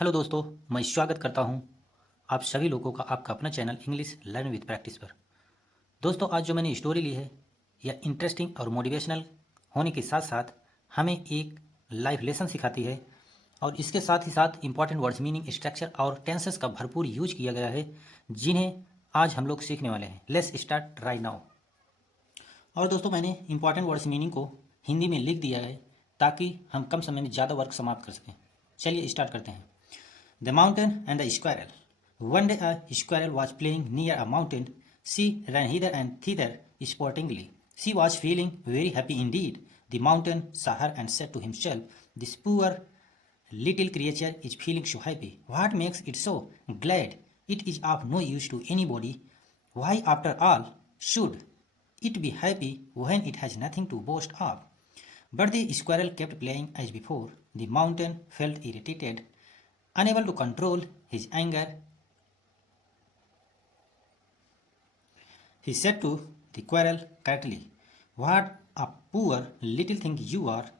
Hello दोस्तों, मैं स्वागत करता हूं आप सभी लोगों का आपका अपना channel English learn with practice पर। दोस्तों, आज जो मैंने स्टोरी ली है यह इंटरेस्टिंग और मोटिवेशनल होने के साथ साथ हमें एक लाइफ लेसन सिखाती है और इसके साथ ही साथ इंपॉर्टेंट वर्ड्स, मीनिंग, स्ट्रक्चर और टेंसेस का भरपूर यूज किया गया है जिन्हें आज हम लोग सीखने वाले हैं। Let's start right now. और दोस्तों, मैंने इंपॉर्टेंट वर्ड्स मीनिंग को हिंदी में लिख दिया है ताकि हम कम समय में ज़्यादा वर्क समाप्त कर सकें। चलिए स्टार्ट करते हैं। The mountain and the squirrel. One day a squirrel was playing near a mountain. She ran hither and thither sportingly. She was feeling very happy indeed. The mountain saw her and said to himself, "This poor little creature is feeling so happy. What makes it so glad? It is of no use to anybody. Why, after all, should it be happy when it has nothing to boast of?" But the squirrel kept playing as before. The mountain felt irritated. Unable to control his anger, he said to the squirrel curtly, "What a poor little thing you are!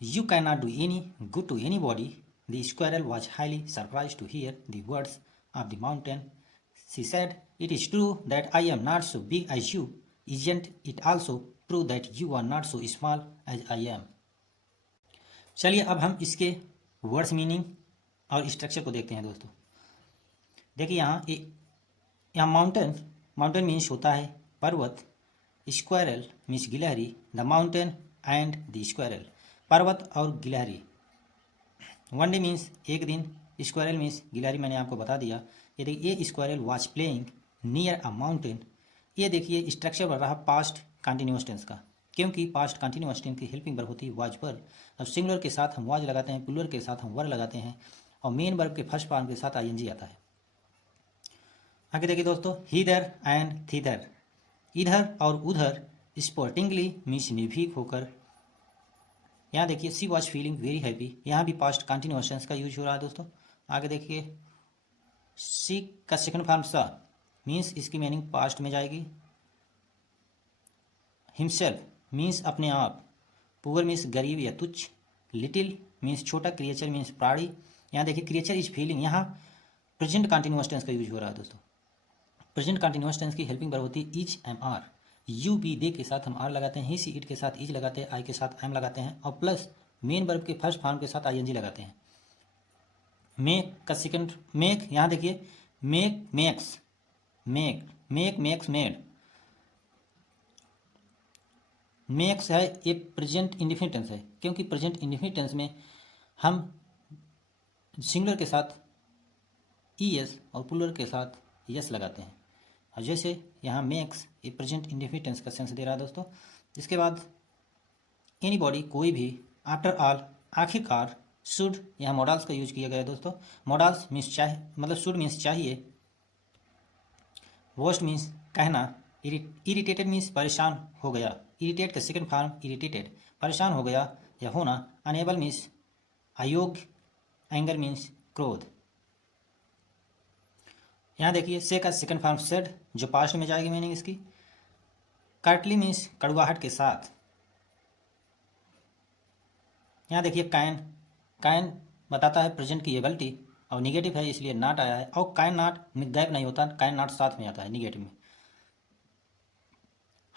You cannot do any good to anybody." The squirrel was highly surprised to hear the words of the mountain. She said, "It is true that I am not so big as you. Isn't it also true that you are not so small as I am?" चलिए अब हम इसके words, meaning और structure को देखते हैं। दोस्तों देखिए, यहाँ माउंटेन, माउंटेन मीन्स होता है पर्वत। स्क्वायरल मीन्स गिलहरी। The mountain and the squirrel, पर्वत और गिलहरी। वन डे मीन्स एक दिन। स्क्वायरल मीन्स गिलहरी, मैंने आपको बता दिया। ये देखिए, ये squirrel was playing near a mountain. ये देखिए स्ट्रक्चर बन रहा पास्ट कंटिन्यूअस टेंस का, क्योंकि पास्ट कंटिन्यूअस टेंस की हेल्पिंग वर्ब होती है वाज पर। अब सिंगुलर के साथ हम वाज लगाते हैं, प्लूरल के साथ हम वर लगाते हैं और मेन वर्ब के फर्स्ट फॉर्म के साथ आईएनजी आता है। आगे देखिए दोस्तों, हिदर एंड थिदर, इधर और उधर। स्पोर्टिंगली मीन्स निर्भीक होकर। यहाँ देखिए, सी वॉज फीलिंग वेरी हैप्पी, यहाँ भी पास्ट कंटिन्यूअस टेंस का यूज हो रहा है दोस्तों। आगे देखिए, सी का सेकंड फॉर्म सा मीन्स इसकी मीनिंग पास्ट में जाएगी। हिमसेल्फ मीन्स अपने आप। पुअर मीन्स गरीब या तुच्छ। लिटिल मीन्स छोटा। क्रिएचर मीन्स प्राणी। यहाँ देखिए, क्रिएचर इज फीलिंग, यहाँ प्रेजेंट कंटिन्यूअस टेंस का यूज हो रहा है दोस्तों। प्रेजेंट कंटिन्यूअस टेंस की हेल्पिंग वर्ब होती है is am are. You we they के साथ हम आर लगाते हैं, ही सी इट के साथ इज लगाते हैं, आई के साथ एम लगाते हैं और प्लस मेन वर्ब के फर्स्ट फॉर्म के साथ आईएनजी लगाते हैं। मेक का सेकंड मेक, यहाँ देखिए, make makes, make make makes made. Makes है ये प्रेजेंट इंडेफिनिट टेंस है, क्योंकि प्रेजेंट इंडेफिनिट टेंस में हम सिंगुलर के साथ ई एस और प्लूरल के साथ यस लगाते हैं। और जैसे यहाँ मेक्स ये प्रेजेंट इंडेफिनिट टेंस का सेंस दे रहा है दोस्तों। इसके बाद एनीबॉडी कोई भी। आफ्टर ऑल आखिरकार। शुड यहाँ मॉडल्स का यूज किया गया है दोस्तों। मॉडल्स मीन्स चाहिए, मतलब शुड मीन्स चाहिए। वर्स्ट मीन्स कहना। इरिटेटेड मीन्स परेशान हो गया। इरिटेट का सेकंड फॉर्म इरिटेटेड, परेशान हो गया या होना। अनेबल मीन्स अयोग्य। एंगर मीन्स क्रोध। यहाँ देखिए, से का सेकंड फॉर्म सेड, जो पास्ट में जाएगी मीनिंग इसकी। कर्टली मीन्स कड़वाहट के साथ। यहाँ देखिए, कैन, कैन बताता है प्रेजेंट की एबिलिटी और निगेटिव है इसलिए नॉट आया है। और कैन नॉट गैप नहीं होता, कैन नॉट साथ में आता है निगेटिव में।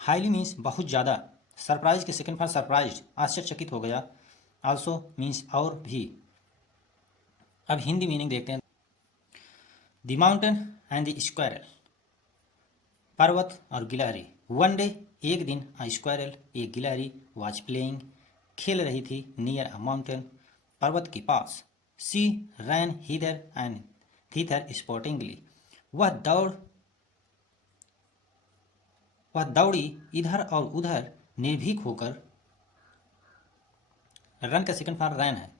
हाईली मीन्स बहुत ज़्यादा। सरप्राइज के सेकंड फॉर्म सरप्राइज, आश्चर्यचकित हो गया। आल्सो मीन्स और भी। अब हिंदी मीनिंग देखते हैं। The mountain and the squirrel, पर्वत और गिलहरी। वन डे एक दिन, अ स्क्वायरल एक गिलहरी, वाज प्लेइंग खेल रही थी, नियर अ माउंटेन पर्वत के पास। सी रैन हिदर एंड थीथर स्पोर्टिंगली, वह दौड़ी इधर और उधर निर्भीक होकर। रन का सेकंड फॉर्म रैन है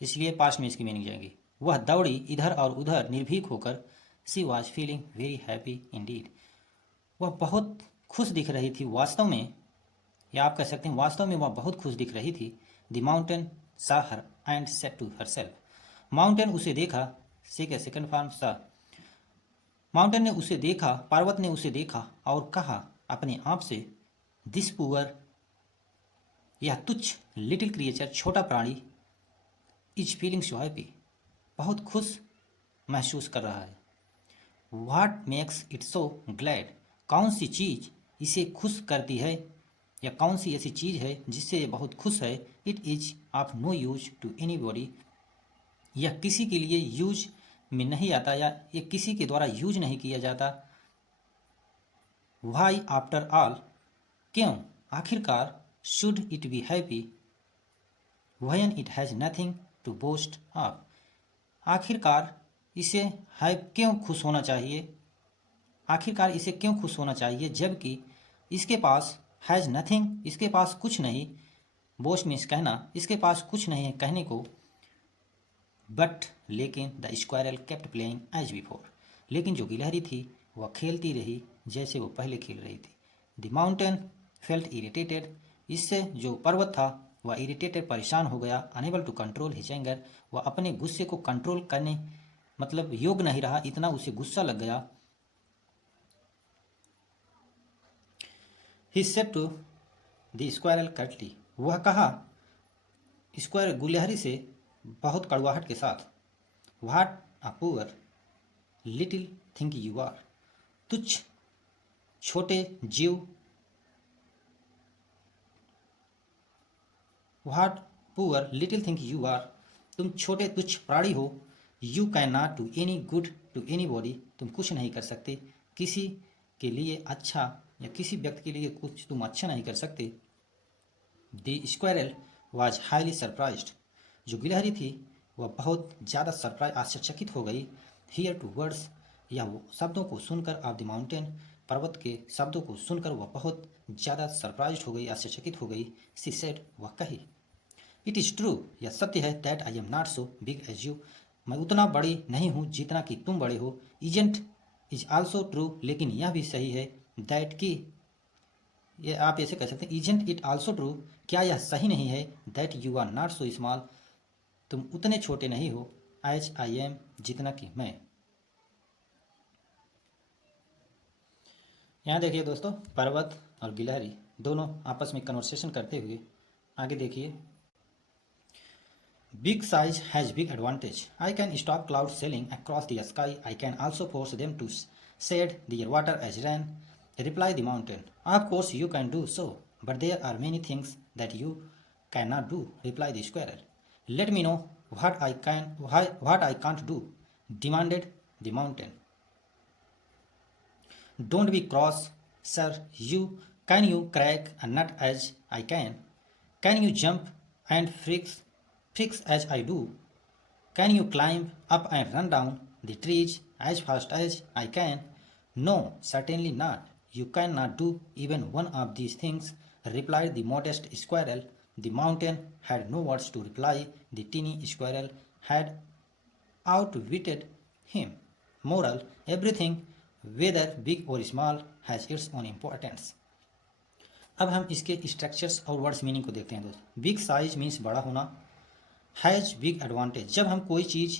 इसलिए पास्ट में इसकी मीनिंग जाएगी। वह दौड़ी इधर और उधर निर्भीक होकर। She was feeling very happy indeed, वह बहुत खुश दिख रही थी वास्तव में, या आप कह सकते हैं वास्तव में वह बहुत खुश दिख रही थी। The mountain saw her and said to herself, mountain उसे देखा। सी का सेकंड फॉर्म सा, माउंटेन ने उसे देखा, पर्वत ने उसे देखा और कहा अपने आप से, दिस पुअर, यह तुच्छ, लिटिल क्रिएचर छोटा प्राणी, इज फीलिंग सो हैप्पी, बहुत खुश महसूस कर रहा है। What makes it so glad? कौन सी चीज़ इसे खुश करती है, या कौन सी ऐसी चीज़ है जिससे ये बहुत खुश है। It is of no use to anybody, यह किसी के लिए यूज में नहीं आता, या ये किसी के द्वारा यूज नहीं किया जाता। वाई आफ्टर ऑल, क्यों आखिरकार, should it be happy when it has nothing to boast of, आखिरकार इसे है क्यों खुश होना चाहिए, आखिरकार इसे क्यों खुश होना चाहिए जबकि इसके पास हैज़ नथिंग, इसके पास कुछ नहीं, बोस्ट मीन्स कहना, इसके पास कुछ नहीं है कहने को। बट लेकिन the squirrel kept playing as before, लेकिन जो गिलहरी थी वह खेलती रही जैसे वो पहले खेल रही थी। द माउंटेन फेल्ट इरिटेटेड, इससे जो पर्वत था वह इरिटेटेड परेशान हो गया। Unable to control his anger, वह अपने गुस्से को कंट्रोल करने मतलब योग नहीं रहा, इतना उसे गुस्सा लग गया। He said to the squirrel curtly, वह कहा स्क्वायर गिलहरी से बहुत कड़वाहट के साथ। What a poor little thing you are, तुच्छ छोटे जीव। What poor little thing you are, तुम छोटे तुच्छ प्राणी हो। You can not do any good to anybody, तुम कुछ नहीं कर सकते किसी के लिए अच्छा, या किसी व्यक्ति के लिए कुछ तुम अच्छा नहीं कर सकते। The squirrel was highly surprised, जो गिलहरी थी वह बहुत ज़्यादा सरप्राइज आश्चर्यचकित हो गई। हियर टू वर्ड्स, या वो शब्दों को सुनकर, ऑफ द माउंटेन, पर्वत के शब्दों को सुनकर वह बहुत ज़्यादा सरप्राइज्ड हो गई, आश्चर्यचकित हो गई। सी सेड, वह कही, इट इज़ ट्रू, यह सत्य है, that I am not so big as you, मैं उतना बड़ी नहीं हूँ जितना कि तुम बड़े हो। इजेंट इज आल्सो ट्रू, लेकिन यह भी सही है, दैट की, ये आप ऐसे कह सकते हैं, इजेंट इट आल्सो ट्रू, क्या यह सही नहीं है, that you are not so small, तुम उतने छोटे नहीं हो, एज आई एम, जितना कि मैं। यहाँ देखिए दोस्तों, पर्वत और गिलहरी दोनों आपस में कन्वर्सेशन करते हुए, आगे देखिए। Big size has big advantage. I can stop clouds sailing across the sky. I can also force them to shed their water as rain. Reply the mountain. Of course you can do so, but there are many things that you cannot do. Reply the squirrel. Let me know what I can't do. Demanded the mountain. Don't be cross, sir. Can you crack a nut as I can? Can you jump and fix as I do? Can you climb up and run down the trees as fast as I can? No, certainly not. You cannot do even one of these things, replied the modest squirrel. The mountain had no words to reply. The teeny squirrel had outwitted him. Moral: everything, whether big or small, has its own importance. अब हम इसके structures और words meaning को देखते हैं दोस्तों। Big size means बड़ा होना, हैज़ बिग एडवांटेज, जब हम कोई चीज़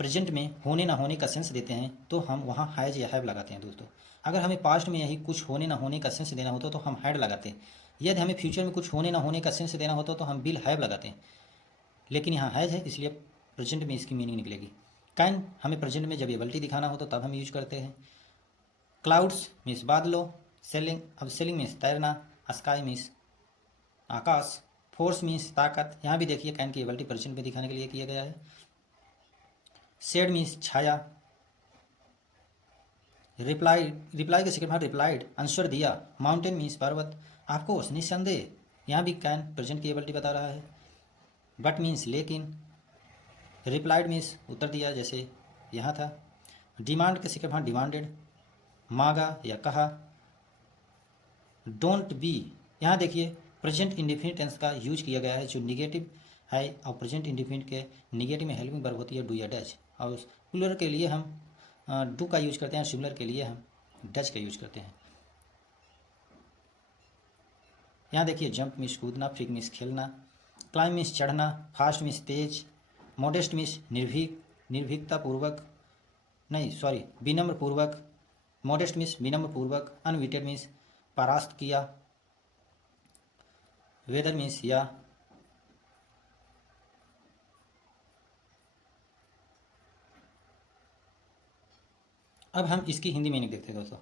प्रेजेंट में होने ना होने का सेंस देते हैं तो हम वहाँ हैज़ या हैव लगाते हैं दोस्तों। अगर हमें पास्ट में यही कुछ होने ना होने का सेंस देना होता तो हम हैड लगाते हैं। यदि हमें फ्यूचर में कुछ होने ना होने का सेंस देना होता तो हम विल हैव लगाते हैं, लेकिन यहाँ हैज़ है इसलिए प्रेजेंट में इसकी मीनिंग निकलेगी। कैन हमें प्रेजेंट में जब एबिलिटी दिखाना हो तो तब हम यूज करते हैं। क्लाउड्स मीन्स बादलों, सेलिंग, अब सेलिंग मीन्स तैरना, स्काई मीन्स आकाश, फोर्स मीन्स ताकत, यहाँ भी देखिए कैन की एबिलिटी प्रेजेंट में दिखाने के लिए किया गया है। शेड मीन्स छाया। रिप्लाई का सेकंड भाग रिप्लाइड, आंसर दिया। माउंटेन मीन्स पर्वत। ऑफकोर्स निस्संदेह, यहाँ भी कैन प्रेजेंट की एबिलिटी बता रहा है। बट मीन्स लेकिन। रिप्लाइड मीन्स उत्तर दिया जैसे यहाँ था। डिमांड का सेकंड भाग डिमांडेड, मांगा या कहा। डोंट बी, यहाँ देखिए प्रेजेंट इंडिफिनिट टेंस का यूज किया गया है जो निगेटिव है, और प्रेजेंट इंडिफिनिट के निगेटिव में हेल्पिंग वर्ब होती है डू या डज, और प्लूरल के लिए हम डू का यूज करते हैं, सिंगुलर के लिए हम डज का यूज करते हैं। यहाँ देखिए जंप मीन्स कूदना, फ्रिक मीन्स खेलना, क्लाइम मीन्स चढ़ना, फास्ट मीन्स तेज, मॉडेस्ट मीन्स निर्भीकता पूर्वक, नहीं सॉरी विनम्र पूर्वक, मॉडेस्ट मीन्स विनम्र पूर्वक, अनविटेड मीन्स परास्त किया, वेदर मीन्स या, अब हम इसकी हिंदी मीनिंग देखते हैं दोस्तों।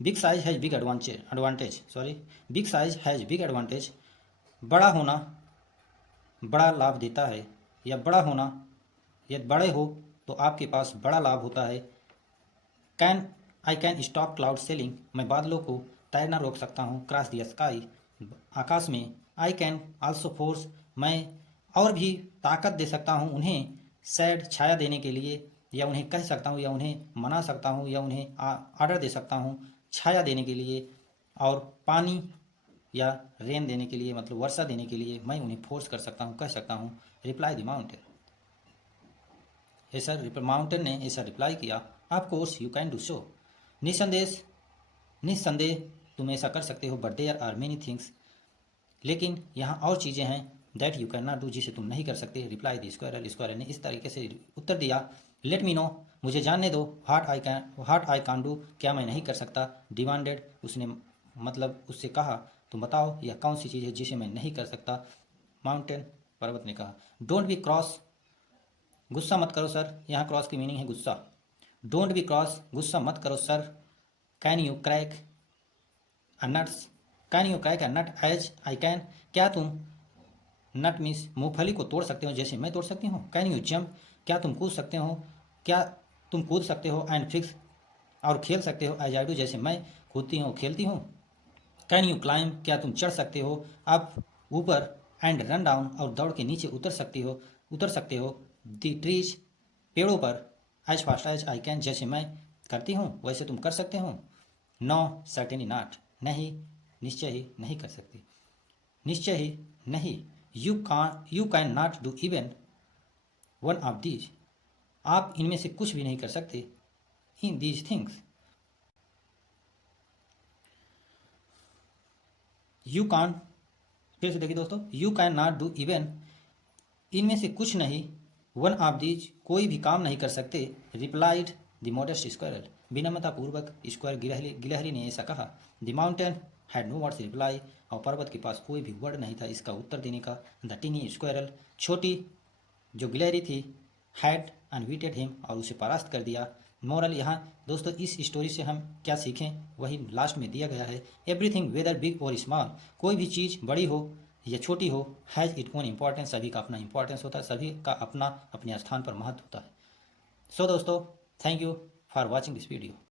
Big size has big big size has big advantage, बड़ा होना बड़ा लाभ देता है, या बड़ा होना, यदि बड़े हो तो आपके पास बड़ा लाभ होता है। I can stop cloud selling, मैं बादलों को तैरना रोक सकता हूँ। क्रॉस द स्काई, आकाश में। आई कैन आल्सो फोर्स, मैं और भी ताकत दे सकता हूँ उन्हें। सैड, छाया देने के लिए, या उन्हें कह सकता हूँ, या उन्हें मना सकता हूँ, या उन्हें आर्डर दे सकता हूँ छाया देने के लिए। और पानी या रेन देने के लिए, मतलब वर्षा देने के लिए मैं उन्हें फोर्स कर सकता हूँ, कह सकता हूँ। रिप्लाई द माउंटेन, ऐसा माउंटेन ने ऐसा रिप्लाई किया। Of course you can do so, निस्संदेह तुम ऐसा कर सकते हो। But there are many things, लेकिन यहाँ और चीज़ें हैं। That you can not do, जिसे तुम नहीं कर सकते। रिप्लाई द स्क्वायरल ने इस तरीके से उत्तर दिया। लेट मी नो, मुझे जानने दो। व्हाट आई कैन डू, क्या मैं नहीं कर सकता। डिमांडेड, उसने मतलब उससे कहा, तुम बताओ यह कौन सी चीज़ है जिसे मैं नहीं कर सकता। माउंटेन, पर्वत ने कहा। डोंट बी क्रॉस, गुस्सा मत करो सर। यहाँ क्रॉस की मीनिंग है गुस्सा। डोंट बी क्रॉस, गुस्सा मत करो sir. Can you crack a nuts, can you crack a nut as I can, क्या तुम नट मीन्स मूंगफली को तोड़ सकते हो जैसे मैं तोड़ सकती हूँ। कैन यू जंप, क्या तुम कूद सकते हो, क्या तुम कूद सकते हो। एंड फिक्स, और खेल सकते हो। एज आई डू, जैसे मैं कूदती हूँ खेलती हूँ। कैन यू क्लाइंब, क्या तुम चढ़ सकते हो अप, ऊपर। एंड रन डाउन, और दौड़ के नीचे उतर सकते हो। द ट्रीज, पेड़ों पर। As fast as I can, जैसे मैं करती हूँ वैसे तुम कर सकते हो। नो सर्टेनली नॉट, नहीं निश्चय ही नहीं कर सकते, निश्चय ही नहीं। You can not do even one of these, आप इनमें से कुछ भी नहीं कर सकते। इन दीज थिंग्स, यू कान, फिर से देखिए दोस्तों, you can not do even, इनमें से कुछ नहीं। वन ऑफ दीज, कोई भी काम नहीं कर सकते। रिप्लाइड द मॉडेस्ट स्क्वायरल, विनम्रतापूर्वक स्क्वायर गिलहरी ने ऐसा कहा। The mountain had no words reply, और पर्वत के पास कोई भी वर्ड नहीं था इसका उत्तर देने का। द टीनी स्क्वायरल, छोटी जो गिलहरी थी, हैड अनवीटेड हिम, और उसे परास्त कर दिया। मॉरल, यहाँ दोस्तों इस स्टोरी से हम क्या सीखें वही लास्ट में दिया गया है। एवरीथिंग वेदर बिग और स्मॉल, कोई भी चीज़ बड़ी हो या छोटी हो, हैज़ इट ओन इम्पॉर्टेंस, सभी का अपना इंपॉर्टेंस होता है, सभी का अपना अपने स्थान पर महत्व होता है। सो दोस्तों, thank you for watching this video.